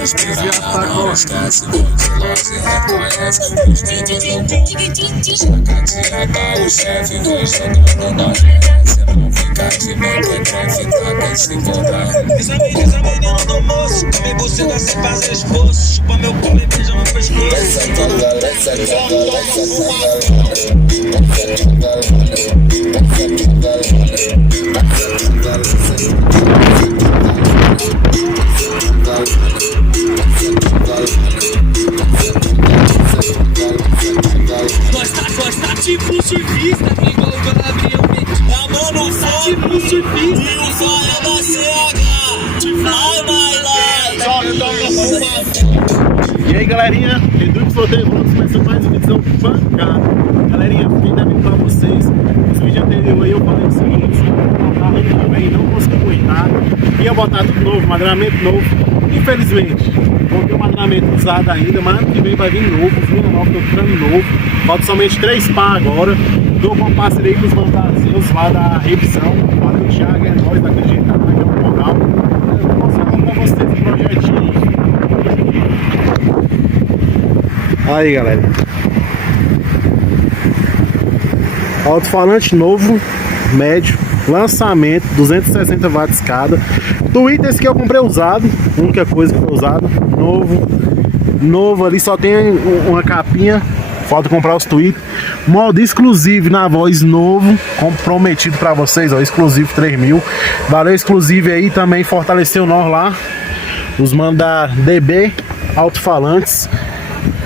Desvia a costa. O chefe vem jogando na linha. Cê não fica de mequetrefe, tá bem se encontrar. Essa menina do moço, também você dá sem fazer esforço. Chupa meu colo e beija meu pescoço. Gosta tipo surfista, igual o Gabriel Mendes. Mano, Gosta tipo surfista, e o Zóia da CH. Ai, my life. E aí galerinha, Edu Solteiro, vamos começar mais uma edição pancada. Galerinha, quem tá vindo pra vocês, esse vídeo anterior aí eu falei o seguinte: o carro ele também não conseguiu aguentar, ia botar tudo novo, madeiramento novo. Infelizmente, vou ter um madeiramento usado ainda, mas ano que vem vai vir novo, vinha novo, tô ficando novo. Falta somente 3 pá agora. Tô com parceria com os mandazinhos lá da revisão. Valeu, Thiago, é nóis, daquele jeito, tá aqui no moral. Eu vou mostrar pra vocês o projetinho. Aí galera, alto-falante novo, médio, lançamento, 260 watts cada. Twitter esse que eu comprei usado, única coisa que foi usado, novo ali, só tem uma capinha, falta comprar os Twitter. Modo exclusivo na voz novo, comprometido pra vocês, ó, exclusivo 3000. Valeu exclusivo aí, também fortaleceu nós lá, os manos da DB alto-falantes.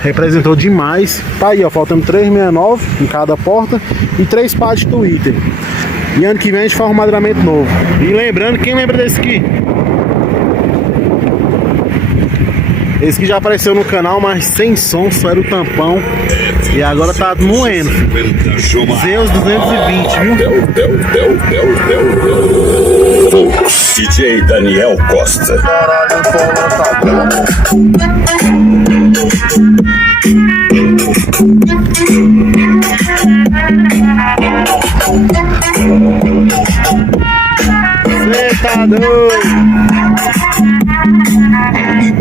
Representou demais. Tá aí, ó, faltando 369 em cada porta e 3 pás de Twitter. E ano que vem a gente faz um madeiramento novo. E lembrando, quem lembra desse aqui? Esse que já apareceu no canal, mas sem som, só era o tampão. E agora tá moendo. Zeus 220, viu? DJ Daniel Costa. Cê tá doido?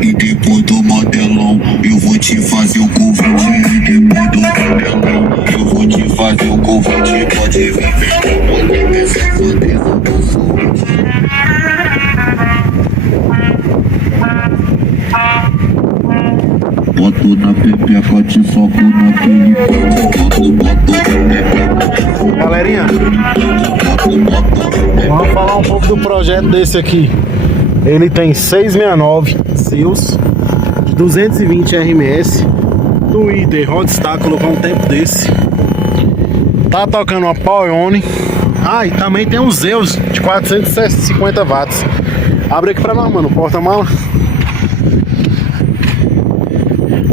E depois do modelão, eu vou te fazer o convite. E depois do modelão, eu vou te fazer o convite. Pode vir, vem, essa certeza do sul. Boto na pepeca, te soco naquele boto. Galerinha, vamos falar um pouco do projeto desse aqui. Ele tem 669 Zeus, 220 RMS, Twitter, Rodstar, colocou um tempo desse. Tá tocando uma Power On. Ah, e também tem um Zeus de 450 watts. Abre aqui pra nós, mano, porta-mala.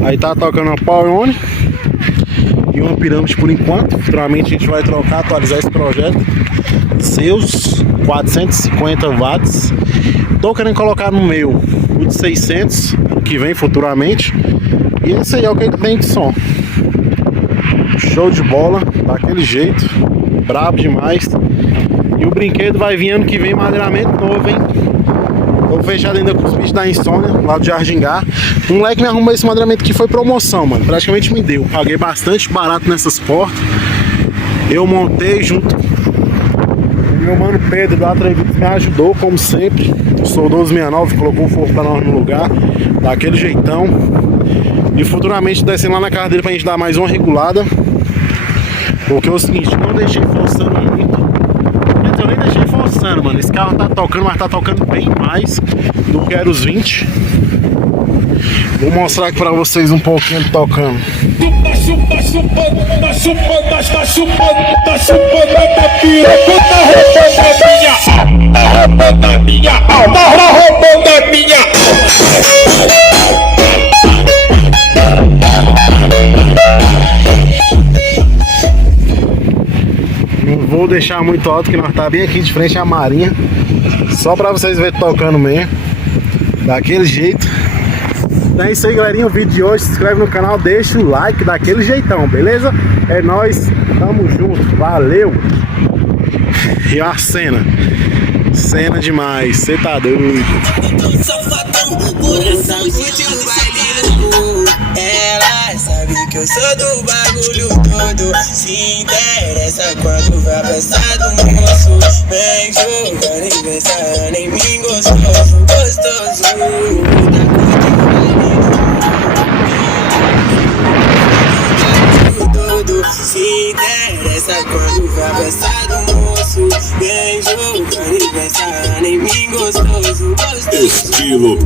Aí tá tocando uma Power On e uma pirâmide por enquanto. Futuramente a gente vai trocar, atualizar esse projeto. Zeus 450 watts. Tô querendo colocar no meu o de 600, que vem futuramente. E esse aí é o que ele tem de som. Show de bola, daquele jeito, brabo demais. E o brinquedo vai vir ano que vem, madeiramento novo, hein? Tô fechado ainda com os bichos da Insônia, lá do Jardingá. Um moleque me arrumou esse madeiramento que foi promoção, mano. Praticamente me deu. Paguei bastante barato nessas portas. Eu montei junto. Meu mano Pedro da Atrevidos me ajudou, como sempre. Soldou os 69, colocou o forro pra nós no lugar, daquele jeitão. E futuramente descendo lá na casa dele pra gente dar mais uma regulada. Porque é o seguinte, não deixei forçando muito. Eu nem deixei forçando, mano. Esse carro tá tocando, mas tá tocando bem mais do que era os 20. Vou mostrar aqui pra vocês um pouquinho ele tocando. Tá chupando a piroca, tá roubando a minha alma, tá roubando a minha Não vou deixar muito alto, que nós tá bem aqui de frente à marinha. Só pra vocês verem tocando mesmo. Daquele jeito. Então é isso aí, galerinha, o vídeo de hoje. Se inscreve no canal, deixa o like daquele jeitão, beleza? É nóis, tamo junto, valeu! E a cena demais, cê tá doido. Safadão, coração de eu sou do bagulho todo. Se interessa quando vai pensar do moço. Vem jogando e pensando em mim gostoso, gostoso. Se interessa quando vai pensar do moço. Vem jogando e pensando em mim gostoso, gostoso. Estilo